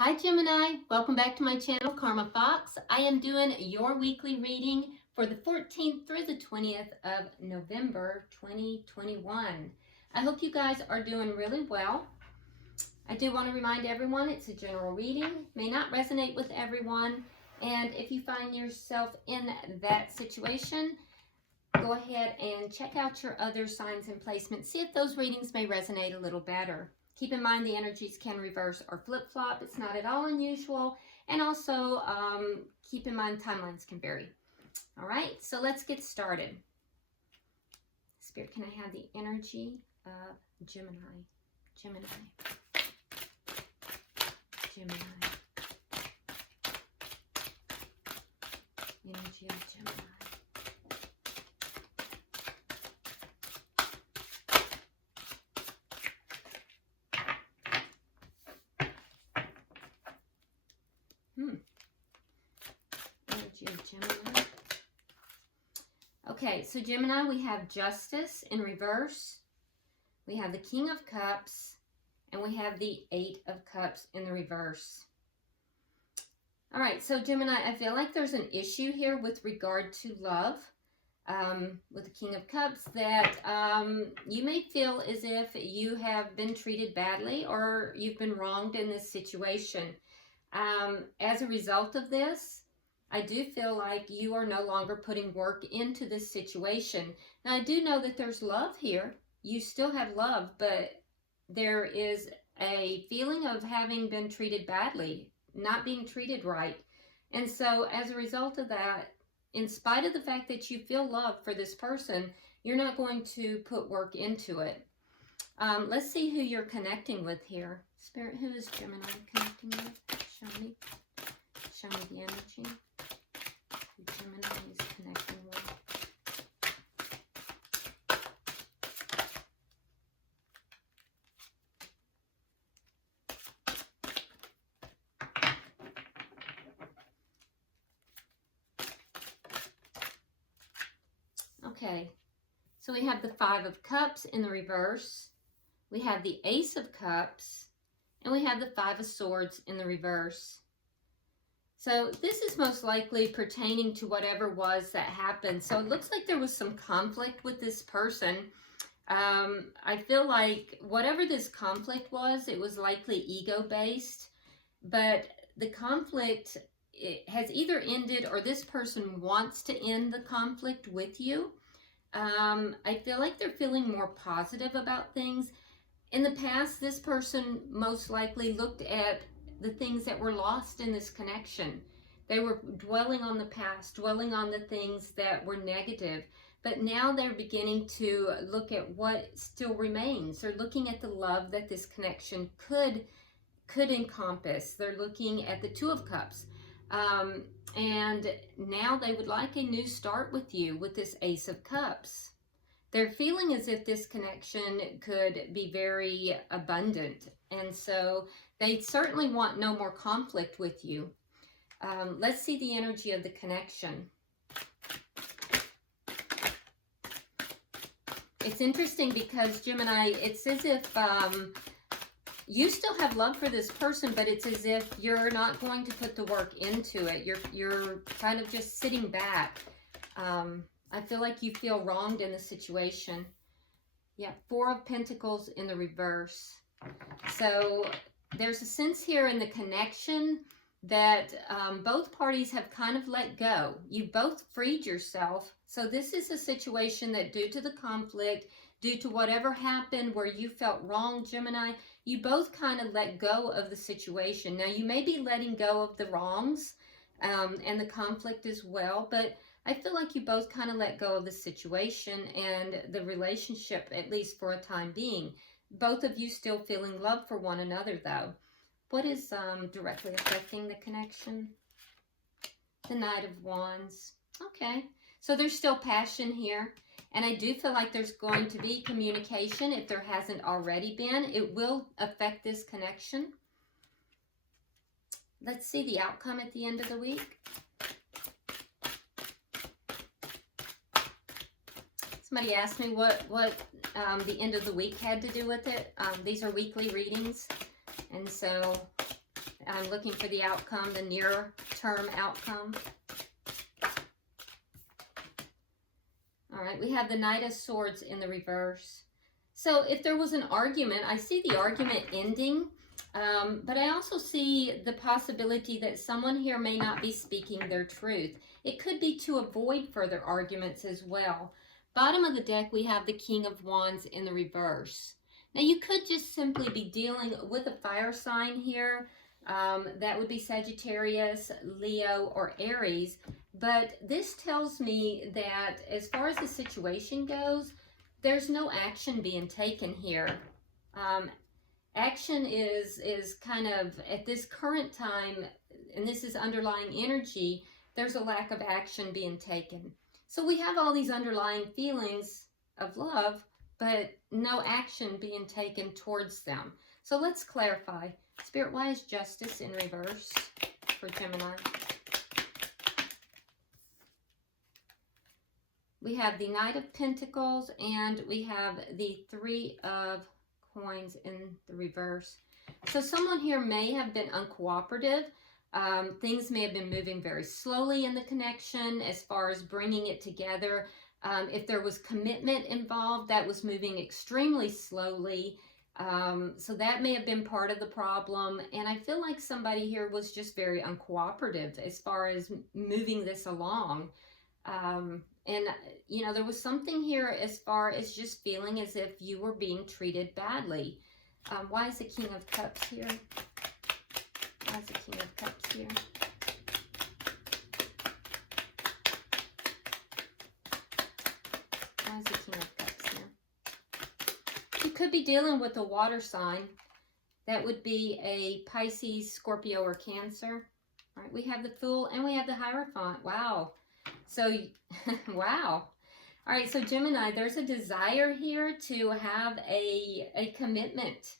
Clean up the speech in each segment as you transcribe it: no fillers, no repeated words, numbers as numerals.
Hi Gemini, welcome back to my channel, Karma Fox. I am doing your weekly reading for the 14th through the 20th of November 2021. I hope you guys are doing really well. I do want to remind everyone it's a general reading, may not resonate with everyone, and if you find yourself in that situation, go ahead and check out your other signs and placements. See if those readings may resonate a little better. Keep in mind the energies can reverse or flip-flop. It's not at all unusual. And also keep in mind timelines can vary. All right, so let's get started. Spirit, can I have the energy of Gemini? Gemini. Gemini. Energy of Gemini. Energy of Gemini. Okay, so Gemini, we have Justice in reverse. We have the King of Cups. And we have the Eight of Cups in the reverse. All right, so Gemini, I feel like there's an issue here with regard to love. With the King of Cups, that you may feel as if you have been treated badly or you've been wronged in this situation. As a result of this, I do feel like you are no longer putting work into this situation. Now, I do know that there's love here. You still have love, but there is a feeling of having been treated badly, not being treated right. And so as a result of that, in spite of the fact that you feel love for this person, you're not going to put work into it. Let's see who you're connecting with here. Spirit, who is Gemini connecting with? Show me. Show me the energy. Who Gemini is connecting with. Okay, so we have the Five of Cups in the reverse. We have the Ace of Cups. And we have the Five of Swords in the reverse. So this is most likely pertaining to whatever was that happened. So it looks like there was some conflict with this person. I feel like whatever this conflict was, it was likely ego-based. But the conflict has either ended or this person wants to end the conflict with you. I feel like they're feeling more positive about things. In the past, this person most likely looked at the things that were lost in this connection. They were dwelling on the past, dwelling on the things that were negative. But now they're beginning to look at what still remains. They're looking at the love that this connection could encompass. They're looking at the Two of Cups. And now they would like a new start with you with this Ace of Cups. They're feeling as if this connection could be very abundant. And so they certainly want no more conflict with you. Let's see the energy of the connection. It's interesting because Gemini, it's as if you still have love for this person, but it's as if you're not going to put the work into it. You're kind of just sitting back. I feel like you feel wronged in the situation. Yeah, Four of Pentacles in the reverse. So there's a sense here in the connection that both parties have kind of let go. You both freed yourself. So this is a situation that due to the conflict, due to whatever happened where you felt wrong, Gemini, you both kind of let go of the situation. Now, you may be letting go of the wrongs and the conflict as well, but I feel like you both kind of let go of the situation and the relationship, at least for a time being. Both of you still feeling love for one another, though. What is directly affecting the connection? The Knight of Wands. Okay, so there's still passion here. And I do feel like there's going to be communication if there hasn't already been. It will affect this connection. Let's see the outcome at the end of the week. Somebody asked me what the end of the week had to do with it. These are weekly readings. And so time looking for the outcome, the nearer term outcome. All right, we have the Knight of Swords in the reverse. So if there was an argument, I see the argument ending, but I also see the possibility that someone here may not be speaking their truth. It could be to avoid further arguments as well. Bottom of the deck, we have the King of Wands in the reverse. Now, you could just simply be dealing with a fire sign here. That would be Sagittarius, Leo, or Aries. But this tells me that as far as the situation goes, there's no action being taken here. Action is kind of, at this current time, and this is underlying energy, there's a lack of action being taken. So we have all these underlying feelings of love, but no action being taken towards them. So let's clarify. Spirit, why is justice in reverse for Gemini? We have the Knight of Pentacles, and we have the Three of Coins in the reverse. So someone here may have been uncooperative. Things may have been moving very slowly in the connection as far as bringing it together. If there was commitment involved, that was moving extremely slowly. So that may have been part of the problem. And I feel like somebody here was just very uncooperative as far as moving this along. And, you know, there was something here as far as just feeling as if you were being treated badly. Why is the King of Cups here? Why is the King of Cups here? Why is the King of Cups here? You could be dealing with a water sign. That would be a Pisces, Scorpio, or Cancer. All right, we have the Fool and we have the Hierophant. Wow. So, wow. All right, so Gemini, there's a desire here to have a commitment.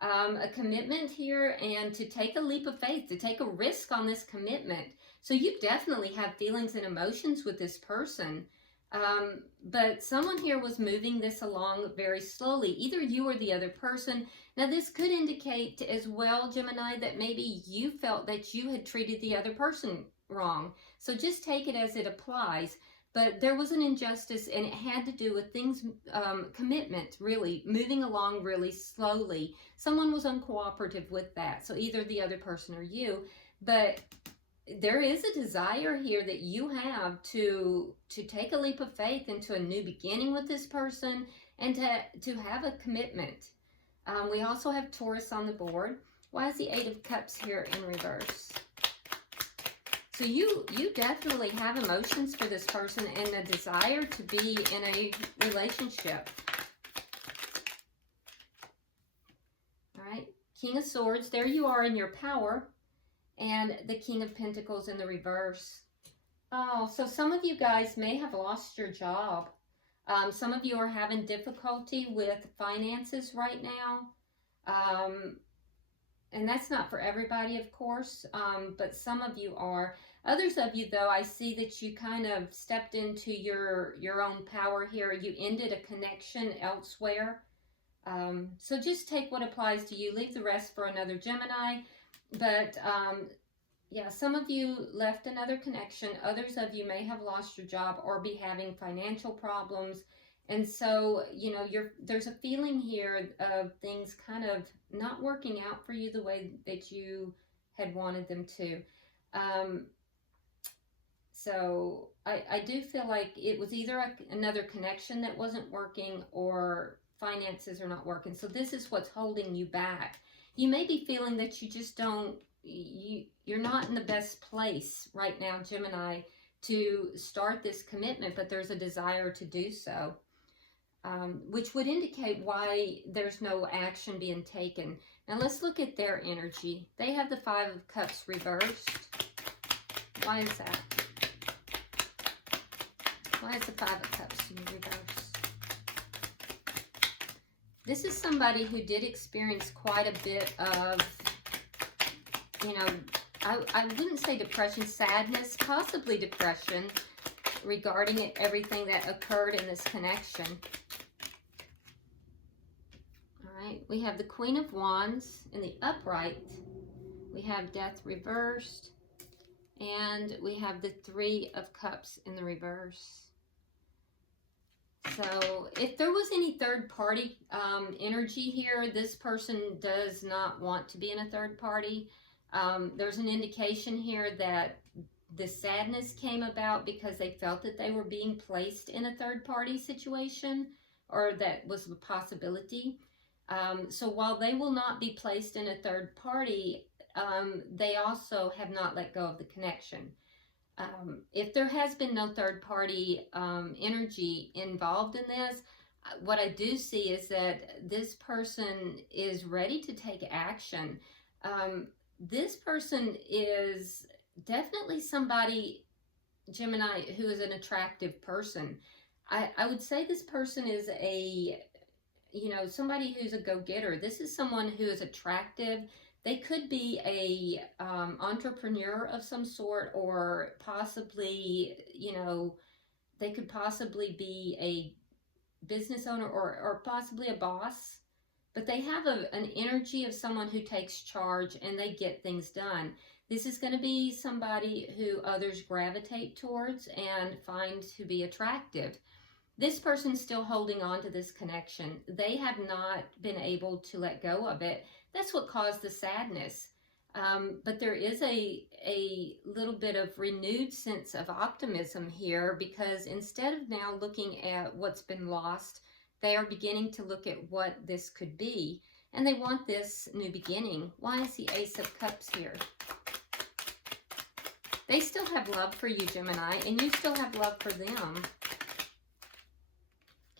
A commitment here, and to take a leap of faith, to take a risk on this commitment. So you definitely have feelings and emotions with this person. But someone here was moving this along very slowly, either you or the other person. Now, this could indicate as well, Gemini, that maybe you felt that you had treated the other person wrong. So just take it as it applies. But there was an injustice, and it had to do with things, commitment, really, moving along really slowly. Someone was uncooperative with that, so either the other person or you. But there is a desire here that you have to take a leap of faith into a new beginning with this person, and to have a commitment. We also have Taurus on the board. Why is the Eight of Cups here in reverse? So you definitely have emotions for this person and a desire to be in a relationship. All right, King of Swords, there you are in your power, and the King of Pentacles in the reverse. Oh, so some of you guys may have lost your job. Some of you are having difficulty with finances right now. And that's not for everybody, of course, but some of you are. Others of you, though, I see that you kind of stepped into your own power here. You ended a connection elsewhere. So just take what applies to you. Leave the rest for another Gemini. But, yeah, some of you left another connection. Others of you may have lost your job or be having financial problems. And so, you know, there's a feeling here of things kind of not working out for you the way that you had wanted them to. So I do feel like it was either another connection that wasn't working, or finances are not working. So this is what's holding you back. You may be feeling that you just don't, you're not in the best place right now, Gemini, to start this commitment, but there's a desire to do so. Which would indicate why there's no action being taken. Now let's look at their energy. They have the Five of Cups reversed. Why is that? Why is the Five of Cups in reverse? This is somebody who did experience quite a bit of, you know, I wouldn't say depression, sadness, possibly depression regarding everything that occurred in this connection. We have the Queen of Wands in the upright, We have Death reversed. And we have the Three of Cups in the reverse. So if there was any third party energy here, this person does not want to be in a third party. There's an indication here that the sadness came about because they felt that they were being placed in a third party situation, or that was a possibility. So while they will not be placed in a third party, they also have not let go of the connection. If there has been no third party energy involved in this, what I do see is that this person is ready to take action. This person is definitely somebody, Gemini, who is an attractive person. I would say this person is somebody who's a go-getter. This is someone who is attractive. They could be a entrepreneur of some sort, or possibly, they could possibly be a business owner, or possibly a boss. But they have an energy of someone who takes charge and they get things done. This is going to be somebody who others gravitate towards and find to be attractive. This person's still holding on to this connection. They have not been able to let go of it. That's what caused the sadness. But there is a little bit of renewed sense of optimism here, because instead of now looking at what's been lost, they are beginning to look at what this could be. And they want this new beginning. Why is the Ace of Cups here? They still have love for you, Gemini, and you still have love for them.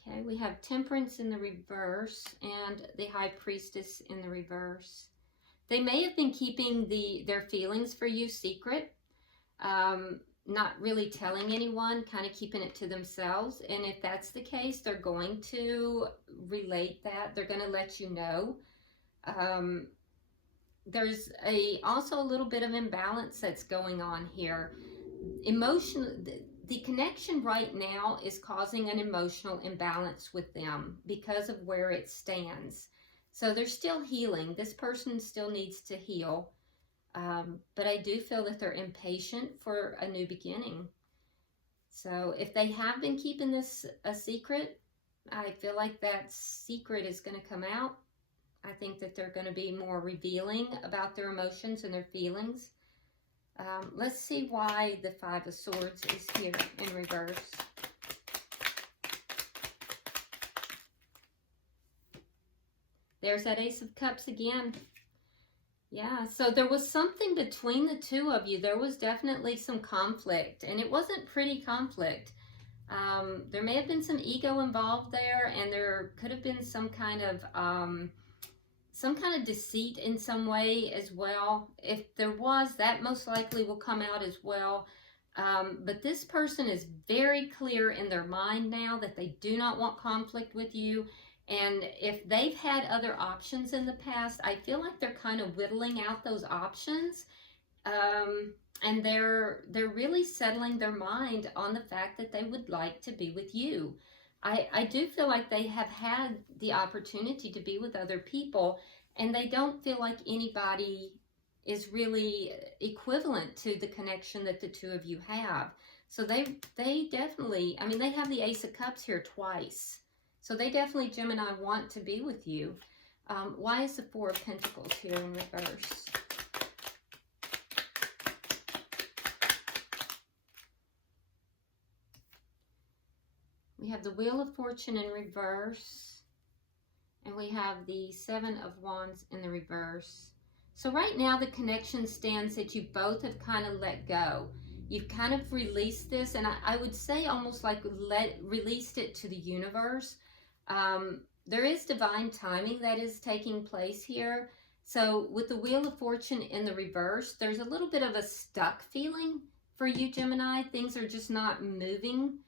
Okay, we have Temperance in the reverse and the High Priestess in the reverse. They may have been keeping their feelings for you secret, not really telling anyone, kind of keeping it to themselves. And if that's the case, they're going to relate that. They're going to let you know. There's also a little bit of imbalance that's going on here. The connection right now is causing an emotional imbalance with them because of where it stands. So they're still healing. This person still needs to heal. But I do feel that they're impatient for a new beginning. So if they have been keeping this a secret, I feel like that secret is going to come out. I think that they're going to be more revealing about their emotions and their feelings. Let's see why the Five of Swords is here in reverse. There's that Ace of Cups again. Yeah, so there was something between the two of you. There was definitely some conflict, and it wasn't pretty conflict. There may have been some ego involved there, and there could have been some kind of deceit in some way as well. If there was, that most likely will come out as well. But this person is very clear in their mind now that they do not want conflict with you. And if they've had other options in the past, I feel like they're kind of whittling out those options. And they're really settling their mind on the fact that they would like to be with you. I do feel like they have had the opportunity to be with other people, and they don't feel like anybody is really equivalent to the connection that the two of you have. So they definitely, I mean, they have the Ace of Cups here twice. So they definitely, Gemini, want to be with you. Why is the Four of Pentacles here in reverse? We have the Wheel of Fortune in reverse. And we have the Seven of Wands in the reverse. So right now the connection stands that you both have kind of let go. You've kind of released this, and I would say almost like released it to the universe. There is divine timing that is taking place here. So with the Wheel of Fortune in the reverse, there's a little bit of a stuck feeling for you, Gemini. Things are just not moving.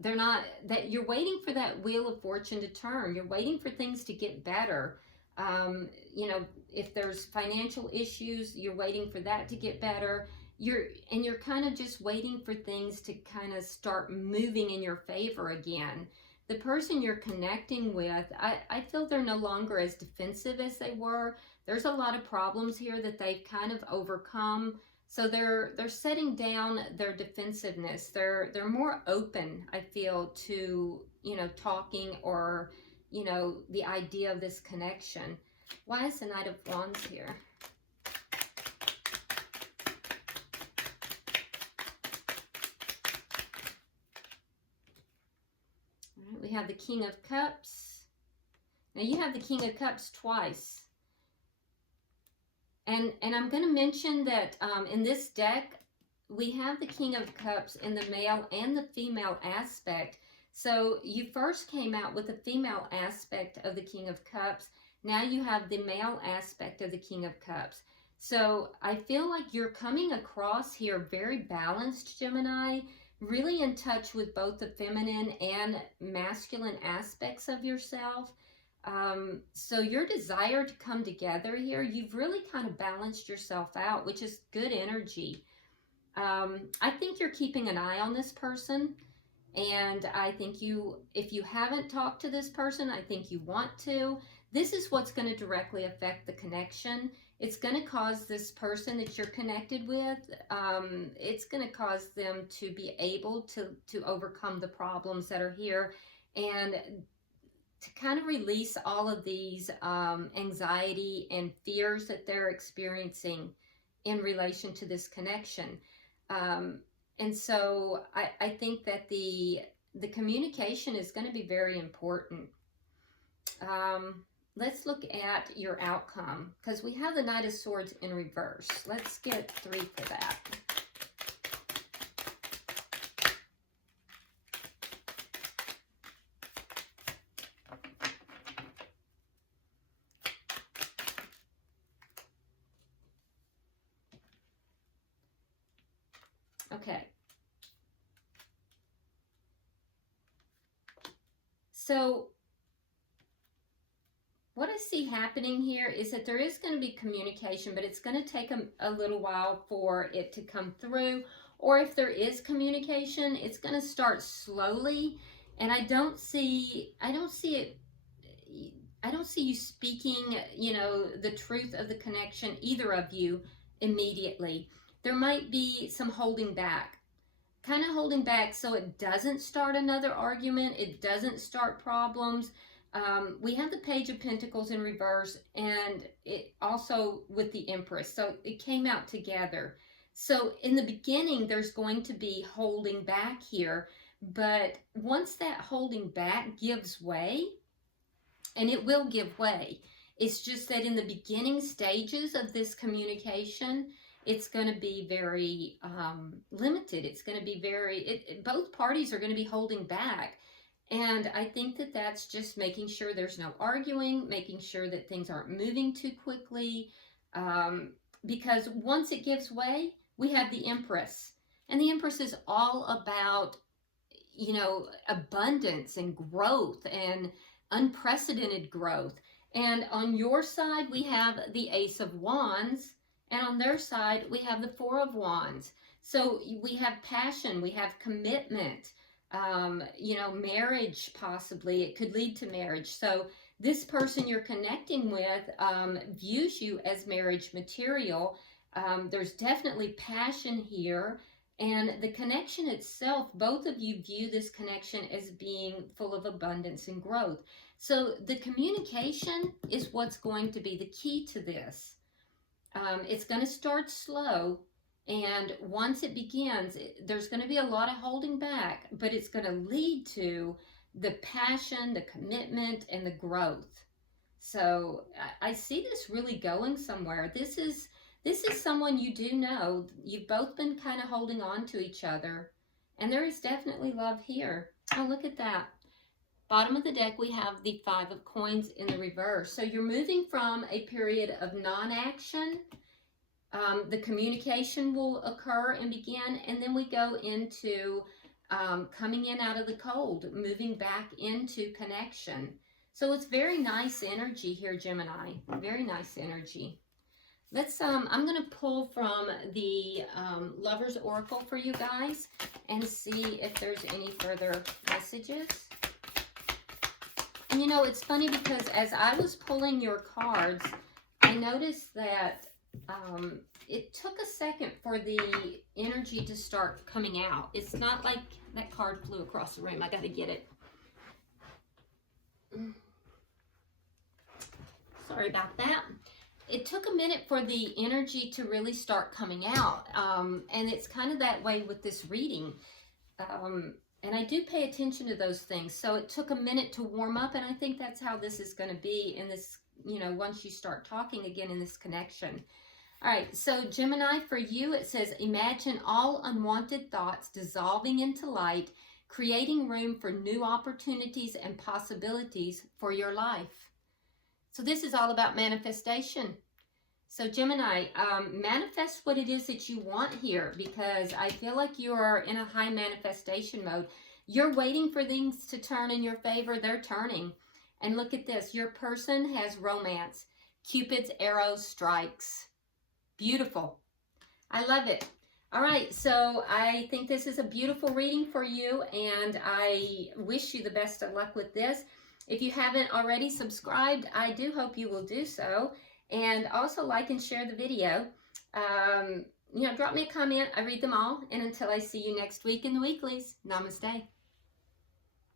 They're not, that you're waiting for that Wheel of Fortune to turn. You're waiting for things to get better. You know, if there's financial issues, you're waiting for that to get better. You're kind of just waiting for things to kind of start moving in your favor again. The person you're connecting with, I feel they're no longer as defensive as they were. There's a lot of problems here that they've kind of overcome. So they're setting down their defensiveness. They're more open, I feel, to, you know, talking or, you know, the idea of this connection. Why is the Knight of Wands here? All right, we have the King of Cups. Now you have the King of Cups twice. And I'm going to mention that in this deck, we have the King of Cups in the male and the female aspect. So you first came out with the female aspect of the King of Cups. Now you have the male aspect of the King of Cups. So I feel like you're coming across here very balanced, Gemini, really in touch with both the feminine and masculine aspects of yourself. So your desire to come together here, you've really kind of balanced yourself out, which is good energy. I think you're keeping an eye on this person. And I think if you haven't talked to this person, I think you want to. This is what's going to directly affect the connection. It's going to cause this person that you're connected with, it's going to cause them to be able to overcome the problems that are here and to kind of release all of these anxiety and fears that they're experiencing in relation to this connection. And so I think that the communication is going to be very important. Let's look at your outcome, because we have the Knight of Swords in reverse. Let's get 3 for that. Okay. So what I see happening here is that there is going to be communication, but it's going to take a little while for it to come through. Or if there is communication, it's going to start slowly. And I don't see you speaking, you know, the truth of the connection, either of you, immediately. There might be some holding back, kind of holding back so it doesn't start another argument, it doesn't start problems. We have the Page of Pentacles in reverse, and it also with the Empress, so it came out together. So in the beginning, there's going to be holding back here, but once that holding back gives way, and it will give way, it's just that in the beginning stages of this communication, it's going to be very limited. It's going to be very, both parties are going to be holding back. And I think that that's just making sure there's no arguing, making sure that things aren't moving too quickly. Because once it gives way, we have the Empress. And the Empress is all about, you know, abundance and growth and unprecedented growth. And on your side, we have the Ace of Wands. And on their side, we have the Four of Wands. So we have passion, we have commitment, you know, marriage possibly. It could lead to marriage. So this person you're connecting with views you as marriage material. There's definitely passion here. And the connection itself, both of you view this connection as being full of abundance and growth. So the communication is what's going to be the key to this. It's going to start slow, and once it begins, there's going to be a lot of holding back, but it's going to lead to the passion, the commitment, and the growth. So I see this really going somewhere. This is someone you do know. You've both been kind of holding on to each other, and there is definitely love here. Oh, look at that. Bottom of the deck, we have the Five of Coins in the reverse. So you're moving from a period of non-action. The communication will occur and begin, and then we go into coming in out of the cold, moving back into connection. So it's very nice energy here, Gemini. Very nice energy. Let's, I'm going to pull from the Lover's Oracle for you guys and see if there's any further messages. And you know, it's funny because as I was pulling your cards, I I noticed that it took a second for the energy to start coming out. It's not like that card flew across the room. I got to get it. Sorry about that. It took a minute for the energy to really start coming out. And it's kind of that way with this reading. And I do pay attention to those things. So it took a minute to warm up. And I think that's how this is going to be in this, you know, once you start talking again in this connection. All right, so Gemini, for you, it says, imagine all unwanted thoughts dissolving into light, creating room for new opportunities and possibilities for your life. So this is all about manifestation. So Gemini, manifest what it is that you want here, because I feel like you are in a high manifestation mode. You're waiting for things to turn in your favor. They're turning. And look at this. Your person has romance. Cupid's arrow strikes. Beautiful. I love it. All right, so I think this is a beautiful reading for you, and I wish you the best of luck with this. If you haven't already subscribed, I do hope you will do so, and also like and share the video. You know, drop me a comment. I read them all, and until I see you next week in the weeklies, namaste.